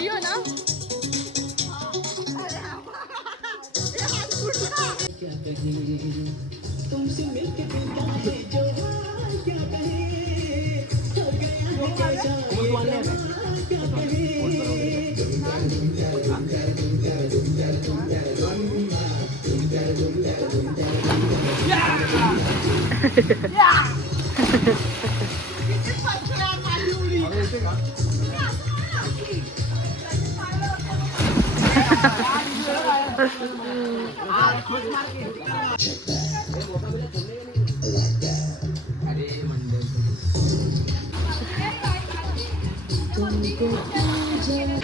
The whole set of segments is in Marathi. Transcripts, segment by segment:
व्हिडिओ ना तुमसे मिलके दिल का है जो क्या कहे हो गया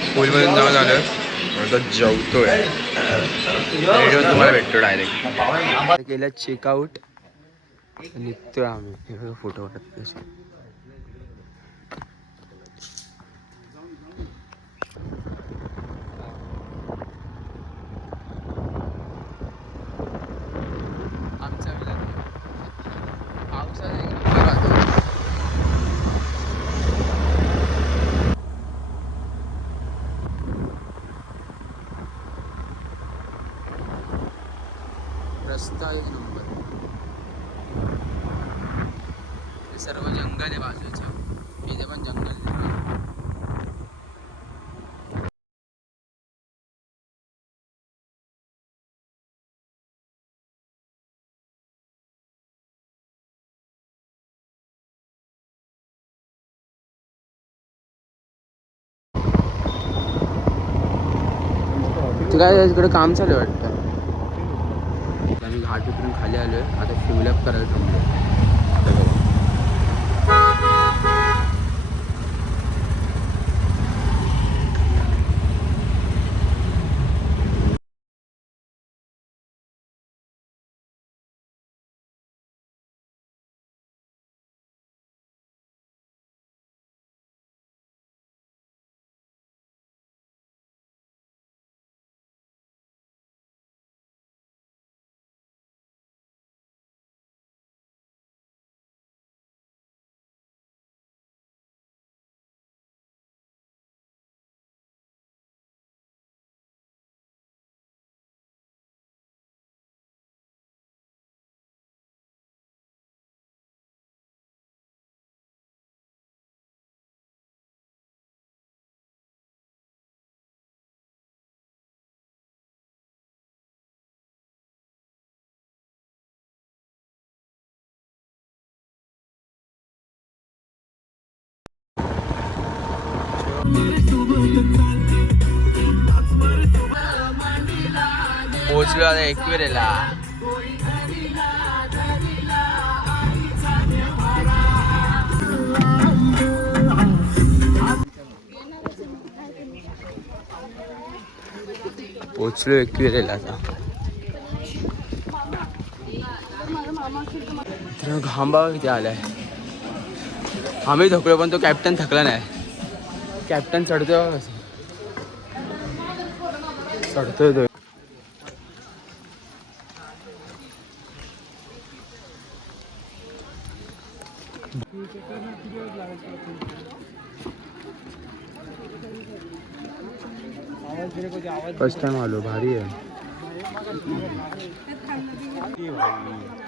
स्कूलमधून जाऊन आलो आता जेवतोय. व्हिडिओ तुम्हाला भेटतो डायरेक्ट. केलं चेकआउट निघतोय आम्ही. फोटो काढत तसे आमचा पावसाचा एक नंबर राहतो. रस्ता एक नंबर. हे सर्व जंगल आहे बाजूचं. इथे पण जंगल आहे. काय इकडे काम चालू आहे वाटतं. आम्ही घाट उतरून खाली आलोय. आता फिलअप करायला थांबलो. पोचलो आता एकविरेला. पोचलो एकविरेला आता. घाम बघा किती आलाय. आम्ही थकलो पण तो कॅप्टन थकला नाही. कॅप्टन चढतोय कसं चढतोय तो. फर्स्ट टाइम आलो. भारी आहे.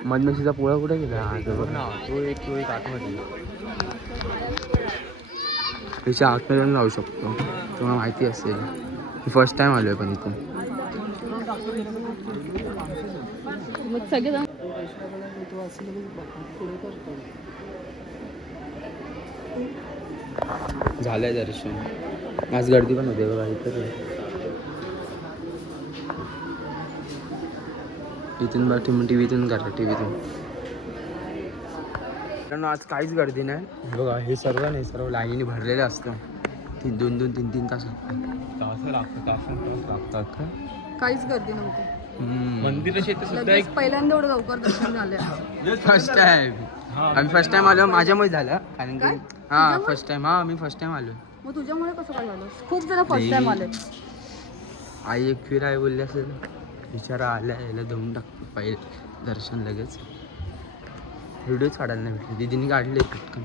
मधनशीचा पोळा कुठे गेला. तो एक आतमध्ये त्याच्या आतमध्ये जाऊ शकतो. तुम्हाला माहिती असेल. मी फर्स्ट टाइम आलोय पण इथून. झालंय दर्शन. आज गर्दी पण होते बघा इथं. इथून बघ टीव्हीतून करा. टीव्हीतून कारण आज काहीच गर्दी नाही बघा. हे सर्व लाईनीने भरलेलं असतं. 2-3 तास लागतात का. काहीच गर्दी नव्हती. मंदिराच्या इथे सुद्धा एक पहिल्यांदा एवढं लवकर दर्शन झालं. First time. आम्ही फर्स्ट टाइम आलो. माझ्यामुळे झालं कारण की फर्स्ट टाइम. मी फर्स्ट टाइम आलो. मग तुझ्यामुळे कसं काय झालं. खूप जण फर्स्ट टाइम आले. आई एक फिर आई बोलली असेल. बिचारा आल्या याला धुवून टाकतो पहिले दर्शन लगेच. व्हिडिओच काढायला नाही भेटले. दीदीने काढले पटकन.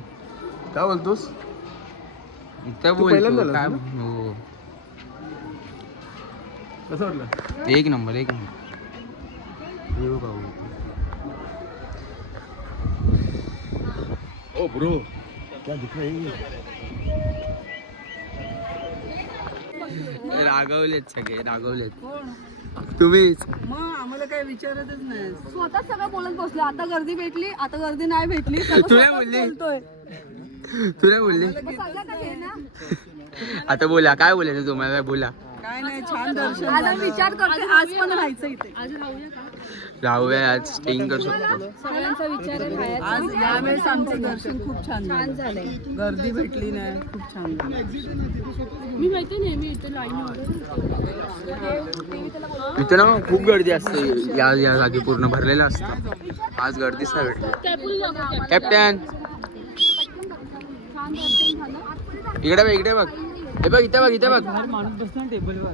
काय बोलतोस. इथं बोलतो काय. हो कसं वाटलं? एक नंबर एक नंबर. येऊ भाऊ. ओ ब्रो क्या दिख रहा है? रागवलेत सगळे रागवलेत. तुम्हीच मग आम्हाला काही विचारतच नाही. स्वतः सगळं बोलत बसले. आता गर्दी भेटली, आता गर्दी नाही भेटली. सगळं तुला स्वतःच बोलली? बोलतोय. तुला बोलले मग सगळं काय आहे ना? आता बोला काय बोलायचं तुम्हाला बोला. काय नाही, छान दर्शन आज झालं. विचार करते आज पण राहायचं इथे. राहूया आज स्टेइंग करू शकतो. सगळ्यांचा विचार आहे राहायचा. आज यावेळेस आमचं दर्शन खूप छान छान झालं. झालंय. गर्दी भेटली नाही, खूप छान झालं. मी माहिती नेहमी इथे लाईन इथे ना खूप गर्दी असते. या जागी पूर्ण भरलेलं असतं. आज गर्दीच नाही भेटली. कॅप्टन इकडे बघ इकडे बघ. हे बघ इथे बघ इथे बघ. माणूस बसला टेबलवर.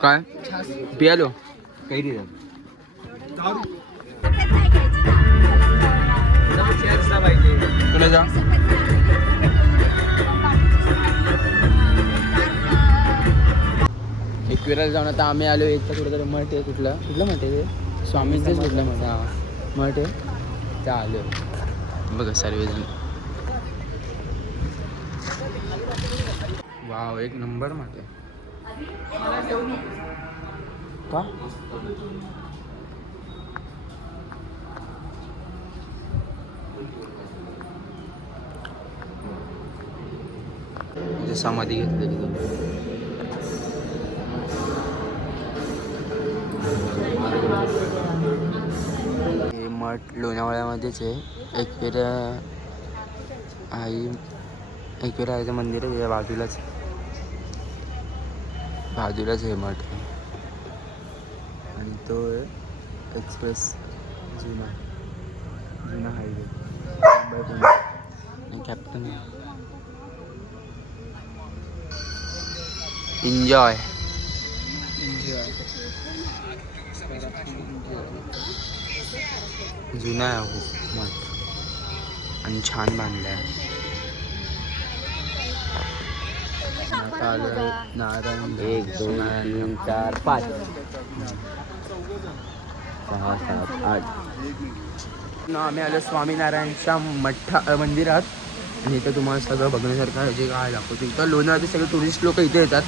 काय पियालो काही रे तुला जा. एकविराला जाऊन आता आम्ही आलो. एक तर कुठं मठ आहे. कुठलं मठ आहे ते? स्वामींचंच कुठलं मठ? हा मठ आहे त्या आलो. बघा सर्वजण. वाव एक नंबर मठ आहे. का समाधी घेतलेली हे मठ लोणावळ्यामध्येच आहे. एकविरा आईचं मंदिर आहे. या बाजूलाच हे मठ आहे. आणि तो एक्सप्रेस जुना हायवे आणि कॅप्टन एन्जॉय जुना आहे खूप मठ आणि छान बांधला आहे. आता आलो नारायण. 1 2 3 4 5 6 7 8. आम्ही आलो स्वामीनारायणच्या मंदिरात. आणि इथं तुम्हाला सगळं बघण्यासारखं आहे. जे काय दाखवतो इथं लोणावळ्याचे सगळे टुरिस्ट लोक इथे येतात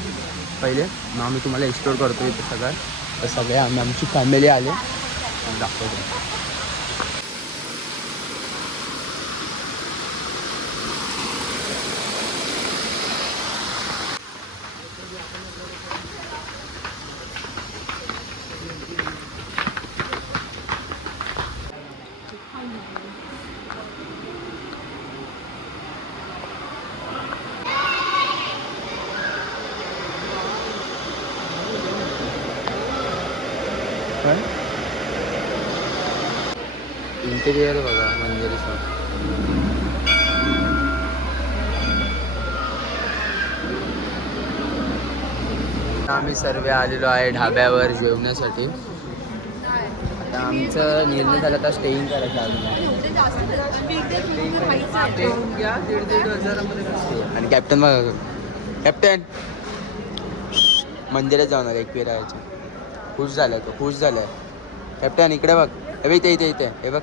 पहिले. मग आम्ही तुम्हाला एक्सप्लोर करतो इथं सगळं. तर सगळे आमची फॅमिली आले दाखवतो. इंटेरियर बघा मंदिराचं. आम्ही सर्व आलेलो आहे ढाब्यावर जेवण्यासाठी. आता आमचं निर्णय झाला आता स्टेईंग करायचं अजून. आणि कॅप्टन बघा कॅप्टन मंदिरात जाणार एकविरायचं. खुश झालाय तो खुश झालाय. कॅप्टन इकडे बघ. हे इथे इथे इथे हे बघ.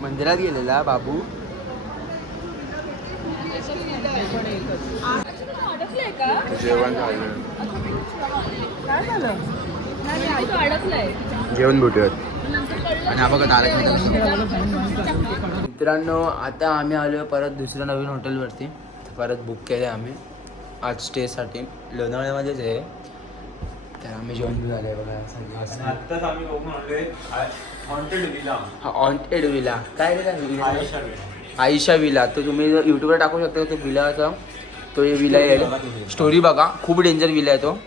मंदिरात गेलेला बाबू. जेवण झालं. जेवण भेटूयात. आणि हा बघा मित्रांनो आता आम्ही आलो परत दुसऱ्या नवीन हॉटेलवरती. परत बुक केलं आम्ही आज स्टेसाठी. लोणावळ्यामध्येच आहे. तर आम्ही जेवण घेऊन आलो आहे बघा. आत्ताच आम्ही बघून आलोय हॉन्टेड विला. हा हॉन्टेड विला काय रे? आयशा विला. तर तुम्ही यूट्यूबवर टाकू शकता तो विलाचा. तो विला आहे. स्टोरी बघा खूप डेंजर विला आहे तो.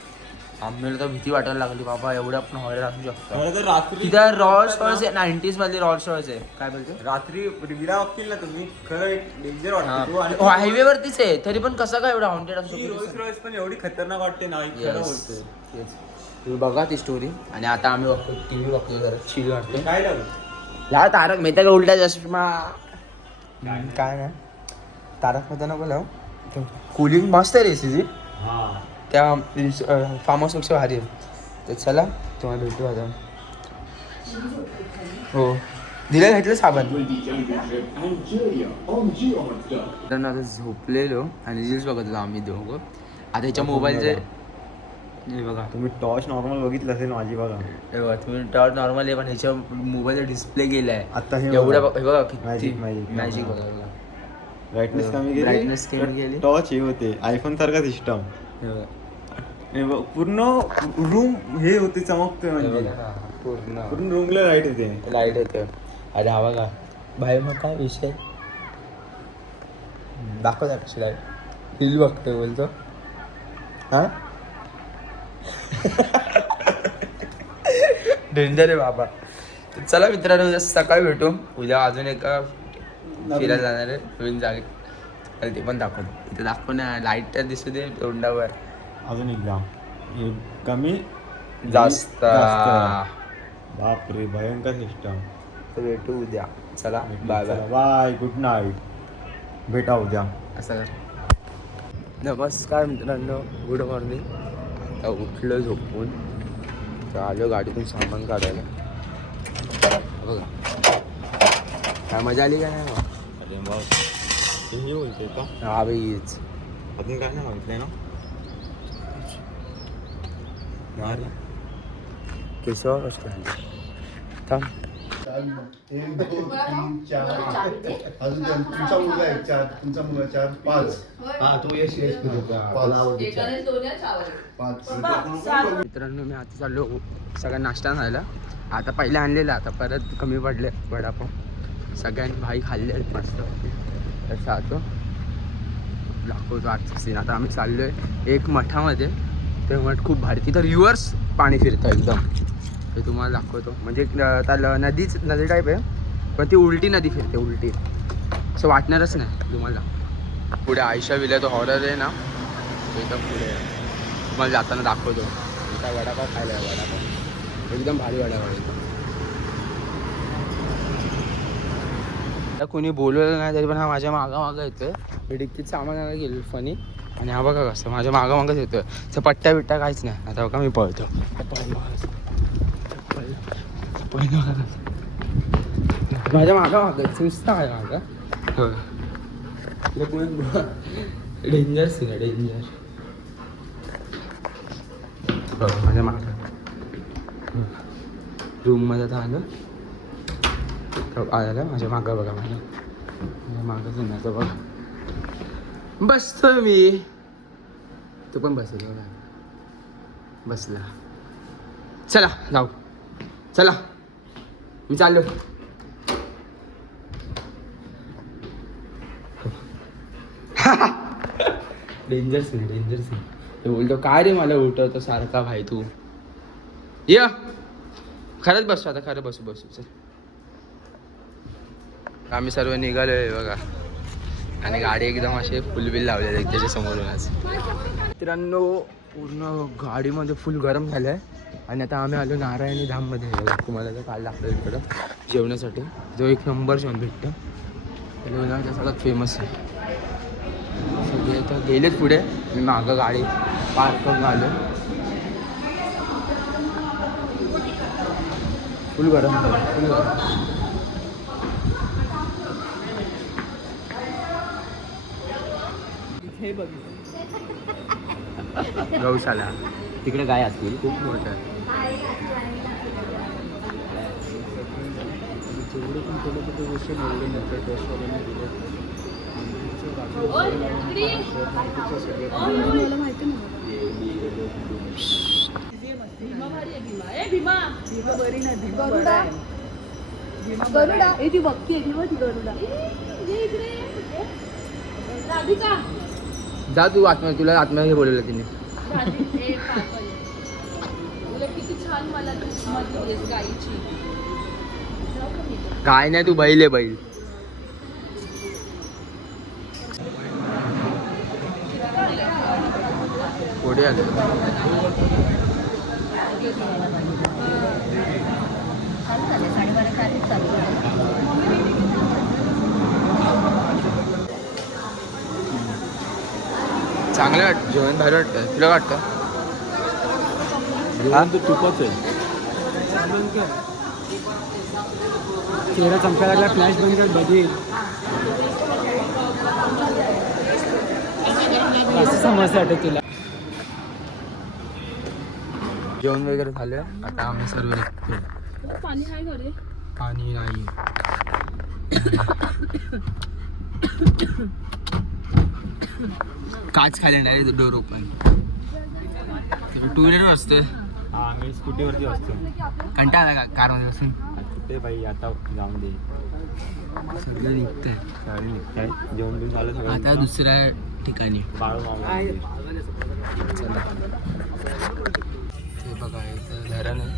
आम्हाला तर भीती वाटायला लागली बाबा, एवढं आपण हॉरर असू शकतो. मला तर रात्री तिथं रॉल्स रॉयस आहे, 90s मध्ये रॉल्स रॉयस आहे. काय बोलतो? रात्री रिव्हिला बघतील ना तुम्ही, खरं एक डेंजर वाटतो तो. आणि हायवे वरतीच आहे तरी पण कसं काय एवढं हॉन्टेड असू ती रोल्स शकतो? रॉयस पण एवढी खतरनाक वाटते ना, ही खरं बोलतोय. तुम्ही बघा ती स्टोरी. आणि आता आम्ही बघतो टीव्ही बघतो, जरा चिल वाटते. काय लागलं या तारक मेहता का उलटा चष्मा. काय ना तारक मेहता नको लाव. कूलिंग मस्त आहे रे सीजी, हा. त्या फार्म हाऊसपेक्षा भारी आहे. तर चला तुम्हाला भेटू आता. हो दिलं घेतलं साबण. आता झोपलेलो आणि रील्स बघत होतो आम्ही दोघं. आता ह्याच्या मोबाईलचे हे बघा, तुम्ही टॉर्च नॉर्मल बघितलं असेल माझी बघा. हे बघा तुम्ही टॉर्च नॉर्मल आहे पण ह्याच्या मोबाईलचा डिस्प्ले गेलाय आता हे एवढा. बघा. हे बघा किती Magic. मॅजिक बघा. ब्राईटनेस कमी केली, Brightness कमी केली. टॉर्च हे होते आयफोन सारखा सिस्टम. हे बघा. पूर्ण रूम हे होते, चमकते हे म्हणजे बघा, पूर्ण पूर्ण रूमला लाईट येते. लाईट येते. अरे हा बघा भाई, मग काय विषय दाखवता कशी लाईट हिल बघतोय बोलतो. हा डेंजर आहे बाबा. तर चला मित्रांनो, उद्या सकाळी भेटू. उद्या अजून एका फिरायला जाणार आहे नवीन जागे, तर ते पण दाखवतो. इथे दाखव ना, लाईट तर दिसू दे तोंडावर. अजून एक्झाम हे कमी जास्त. बापरे भयंकर सिस्टम. तर भेटू उद्या. चला bye bye. Bye, good night, भेटा उद्या. असं कर. नमस्कार मित्रांनो, गुड मॉर्निंग. आता उठलो झोपून, तर आलो गाडीतून सामान काढायला. बघा काय मजा आली का नाही मग? अरे मग हे बोलते का? हा बाईच अजून काय नाही मागितलंय ना? केशव असतो थांब. 1 2 3 4 अजून तुमचा मुलगा आहे 4, तुमचा मुलगा 4 5. हा तो यश मित्रांनो मी आता चाललो सगळा नाश्ता खायला. आता पहिले आणलेला, आता परत कमी पडले वडापाव. सगळ्यांनी भाई खाल्ले आहेत मस्त. तसं आता दाखवतो आजचं सीन. आता आम्ही चाललो आहे एक मठामध्ये. ते मठ खूप भारी, तिथं रिव्हर्स पाणी फिरतं एकदम. ते तुम्हाला दाखवतो. म्हणजे त्या नदी टाईप आहे पण ती उलटी नदी फिरते, उलटी. असं वाटणारच नाही तुम्हाला. पुढे आयशा विला तो हॉरर आहे ना, तो एकदम पुढे आहे. तुम्हाला जाताना दाखवतो. त्या वडापाव खायला आहे, वडापाव एकदम भारी वडापाव एकदम. कोणी बोलवलं नाही तरी पण हा माझ्या मागं येतोय. मी डिक्कीत सामान आणायला गेलो फनी, आणि हा बघा कसं माझ्या मागंच येतोय. असं पट्ट्या बिट्ट्या काहीच नाही. आता बघा मी पळतो. माझ्या मागं नुसतं माझ्या मागं. डेंजर सीन आहे, डेंजर. बघा माझ्या मागं रूममध्ये आता आलं. आलं माझ्या मागं बघा, माझ्या मागंच येणार बघा. बसतोय मी, तू पण बसेल बघा. बसला. चला जाऊ, चला मी चाललो. Danger scene, danger scene. ते बोलतो काय रे मला उठवतो सारखा भाई तू. ये खरंच बसतो आता, खरं बसू चल. आम्ही सर्व निघालोय बघा, आणि गाडी एकदम असे फुलबिल लावलेले त्याच्या समोरूनच. मित्रांनो पूर्ण गाडीमध्ये फुल गरम झालं आहे. आणि आता आम्ही आलो नारायणी धाममध्ये. तुम्हाला तर काल लागतं इकडं जेवणासाठी. जो एक नंबर जेवण भेटतं, लोणावळ्याचा सगळ्यात फेमस आहे. सगळे आता गेलेत पुढे, मी मागं गाडी पार्क करून आलो. फुल गरम झालं, फुल गरम. हे बघ गौशाला तिकडे गाय असतील खूप मोठं. जेवढे पण छोटे छोटे गोष्टी एवढे नव्हते त्याशिवाय दिले. मला माहिती नाही. भीमा बरी नाही, भीमा बरा आहे. गरुडा ए ती बघती आहे, ती बघ ती गरुडा. राधिका जा तू आत्मा, तुला आत्मा हे बोलवलं तिने. छान मला तू दिलीस गाईची. काय नाही, तू बैल आहे बैल. पुढे आले चांगलं वाटतं जेवण, भारी वाटतं. तुला वाटतं? जेवण तर तुपच आहे. चेहरा चमकायला लागला, फ्लॅश बंद कर, बघी समजतं वाटत तुला. जेवण वगैरे झालं. आता आम्ही सर्व निघतो. पाणी आहे घरी. पाणी नाही. काच खाली नाही, डोर ओपन. टू व्हीलर असतं. हा आम्ही स्कूटीवरती असतो. कंटाळा का कारमध्ये बसून? कुठे बाई आता जाऊन दे. सगळं निघतंय. गाडी निघताय. जेवण बिवून झालं सगळं. आता दुसऱ्या ठिकाणी बाळूमामा चला. ते बघा इथं धरण आहे.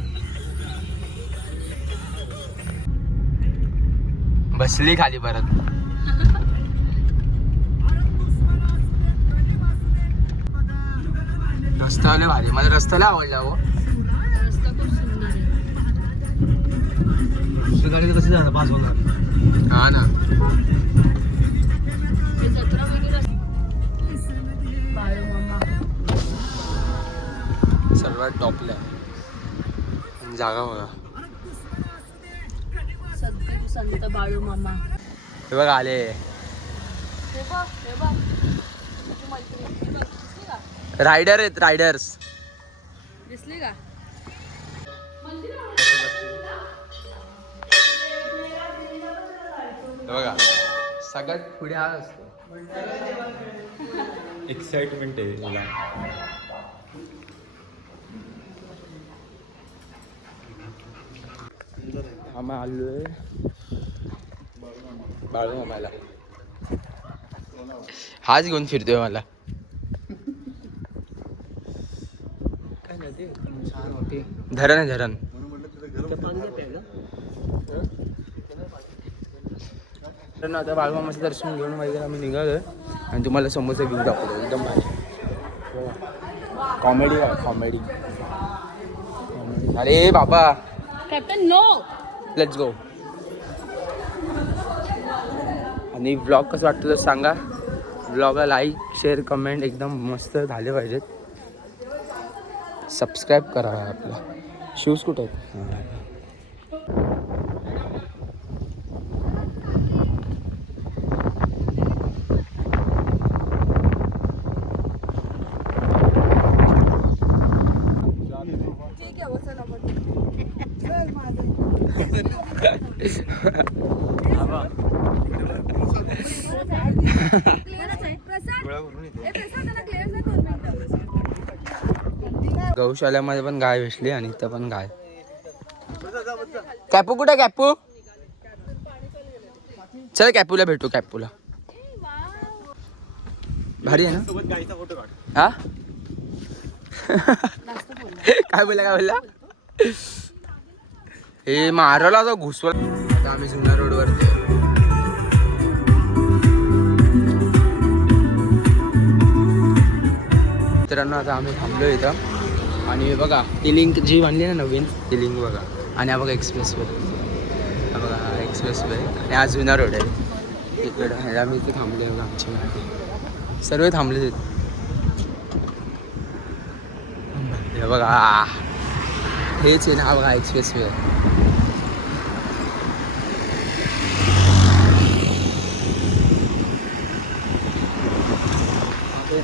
बसली खाली परत. रस्ता लय भारी, मला रस्ता लय आवडला हो. रस्ता खूप सुंदर आहे. गाडी कसं जाणार, पास होणार. हा ना. हे जत्रा वगैरे असते. बाळूमामा सर्वात टॉपला आहे. जागा बघा. सद्गुरू संत बाळूमामा. हे बघ आले. हे बघ तुझी मैत्रीण. हे बघ, दिसली का? रायडर आहेत, रायडर्स. दिसली का? हे बघा सगळ्यात पुढे हा असतो. एक्साइटमेंट आहे मला. आम्ही आलोय बाळूमामाला. हाच घेऊन फिरतोय मला. धरण आहे धरण. तर आता बाळूमामाचं दर्शन घेऊन वगैरे आम्ही निघालोय आणि तुम्हाला समोरचा व्ह्यू दाखवतो. एकदम भारी कॉमेडी आहे, कॉमेडी. अरे बाबा कॅप्टन नो. Let's go. आणि व्लॉग कसं वाटतं तर सांगा. व्लॉगला लाईक शेअर कमेंट एकदम मस्त झाले पाहिजेत. सबस्क्राईब करा. आपला शूज कुठे आहेत? ठीक आहे, चला मग. गौशाल्यामध्ये पण गाय भेटली आणि इथं पण गाय. कॅपू कुठे? कॅपू चल, कॅपूला भेटू. कॅपूला भारी आहे ना. सोबत गाईचा फोटो काढ. हा काय बोलला? हे मारवला तो घुसवला. आता आम्ही जुन्या रोडवरती. मित्रांनो आता आम्ही थांबलो इथं आणि हे बघा ती लिंक जी बनली ना नवीन, ती लिंक बघा. आणि हा बघा एक्सप्रेस वे. हा बघा हा एक्सप्रेस वे आणि हा जुना रोड आहे. इकडं आम्ही इथे थांबलो बघा. आमची गाडी सर्व थांबले तिथे. हे बघा हेच आहे ना, हा बघा एक्सप्रेस वे.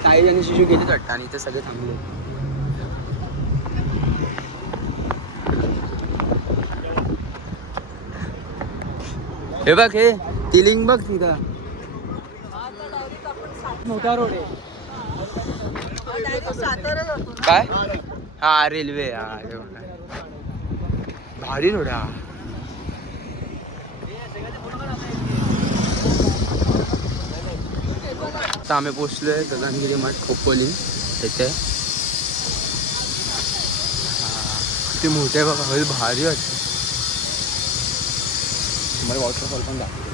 ताई आणि शिशू गेलीच वाटतं आणि इथे सगळे थांबले. हे बघ हे ती लिंक बघ तिथं. मोठा रोड आहे. काय? हा रेल्वे. हा हे बघा भारी रोड हा. आता आम्ही पोचलोय गगनगिरी मठ खोपोली तिथे. किती मोठे बघा, भारी वाटतं. तुम्हाला वॉटरफॉल पण दाखवतो.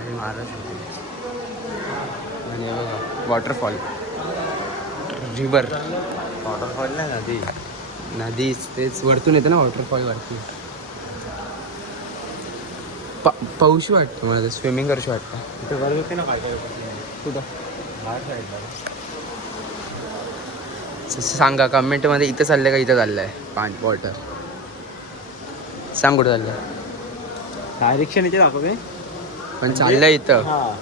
हे महाराष्ट्र आणि हे बघा वॉटरफॉल, रिव्हर, वॉटरफॉल नाही नदी, नदीच तेच वरतून येतं ना वॉटरफॉल वरती. पाऊशी वाटतं मला, स्विमिंग करूशी वाटतं. इथे बरं होते ना काय कुठं बाहेर साईडला. सांगा कमेंटमध्ये, इथं चाललंय का इथं चाललंय पाणी वॉटर, सांग कुठं चाललंय. डायरेक्शन इथे दाखवते पण चाललंय इथं, हा.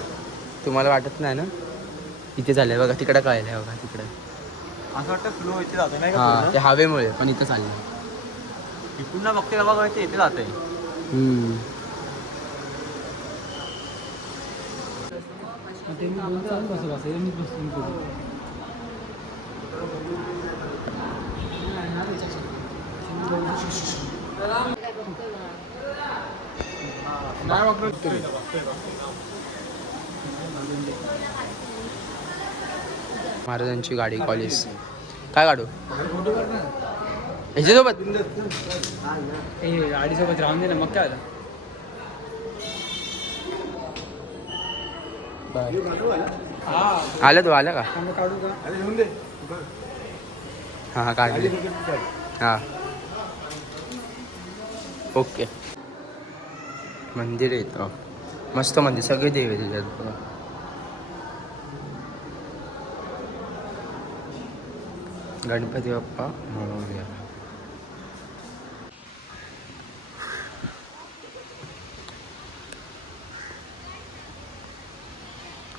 तुम्हाला वाटत नाही ना इथे चाललंय. बघा तिकडं कळलंय, बघा तिकडे. असं वाटतं फ्लो इथे जातो नाही का हा पूर्ण? ते हवेमुळे, पण इथं चाललंय. इकडून ना बघते बघा इथे जाते. महाराजांची गाडी कॉलेज. काय काढू ह्याच्यासोबत? गाडीसोबत राहून दे ना, मग काय आलं तू आलं का? काढू का? हां हां काढले. हां ओके. मंदिर येतं मस्त, मंदिर सगळे देव आहे त्याच्यात. गणपती बाप्पा मोरया.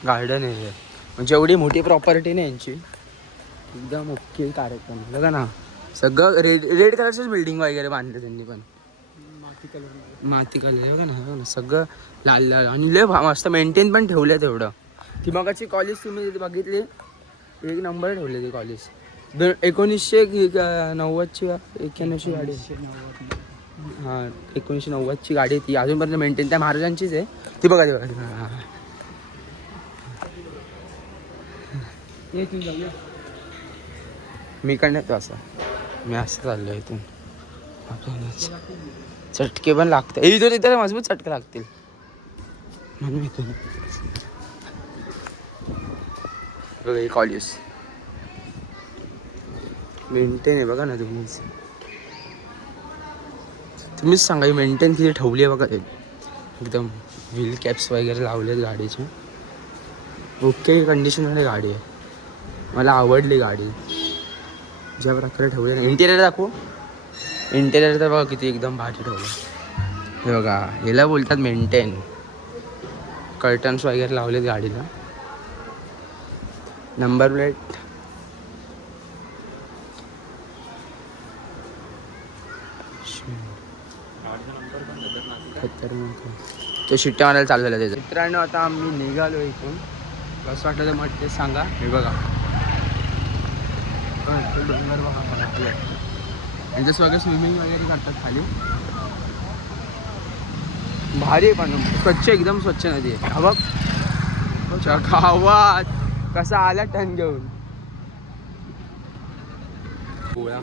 गार्डन आहे म्हणजे एवढी मोठी प्रॉपर्टी नाही यांची, एकदम ओके कार्यक्रम. बघा ना सगळं रेड कलरचीच बिल्डिंग वगैरे बांधलं त्यांनी, पण माती कलर बघा ना सगळं लाल लाल. आणि लय मस्त मेंटेन पण ठेवलं तेवढं. ती मगाची कॉलेज तुम्ही बघितली, एक नंबर ठेवले ती कॉलेज. 1990ची 91ची गाडी. हां 1990ची गाडी आहे ती, अजूनपर्यंत मेंटेन त्या महाराजांचीच आहे ती. बघा ती बघा. हां मी काय नाही तो असं, मी असं चाललो इथून. चटके पण लागतात इथं, तिथं मजबूत चटके लागतील म्हणून इथून. बघा हे कॉलेज मेंटेन आहे बघा ना. तुम्हीच सांगा ही मेंटेन किती ठेवली आहे बघा. एकदम व्हील कॅप्स वगैरे लावलेत गाडीचे, ओके कंडिशनमध्ये गाडी आहे. मला आवडली गाडी ज्या प्रकारे ठेवले. इंटेरियर दाखवू, इंटेरियर तर बघा किती एकदम भारी ठेवलं. हे बघा याला बोलतात मेंटेन. कर्टन्स वगैरे लावलेत गाडीला. नंबर प्लेट ते शिट्ट्या मारायला चालू झालं त्याचं. मित्रांनो आता आम्ही निघालो इथून. कसं वाटलं तर मग ते सांगा. हे बघा डोंगर बघा मला यांच्या सगळं स्विमिंग वगैरे करतात खाली. भारी आहे पण स्वच्छ, एकदम स्वच्छ नदी आहे. हा बघ गावात कसा आला टन घेऊन. पोळ्या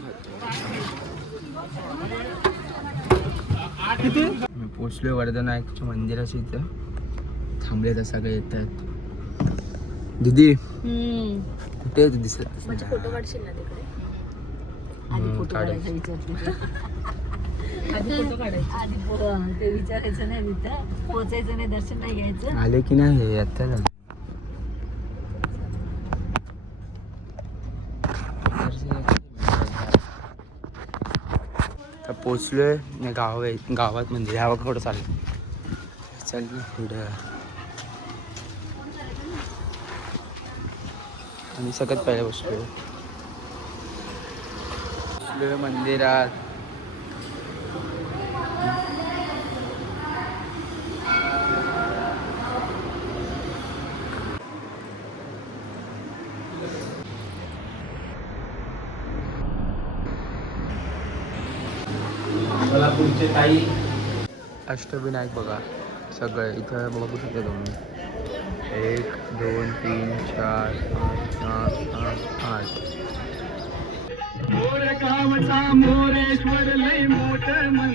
मी पोचलोय वर्धनायकच्या मंदिराशी. इथं थांबले तर सगळे येत आहेत. दीदी कुठे आहे तू? दिसत फोटो काढशील ना तिकडे? काढायचं. ते विचारायचं नाही, तिथं पोचायचं नाही, दर्शन नाही घ्यायचं. आले की नाही आता झालं. पोचलोय गावात म्हणजे ह्या बघा कुठं चाललं. चल पुढं. आणि सगळ्यात पहिले बसलोय मंदिरात. सोलापूरचे ताई अष्टविनायक बघा सगळे इथं बघू शकता तुम्ही 1 2 3 4 5 6 7 8 मोरेश्वर लय मोठ मन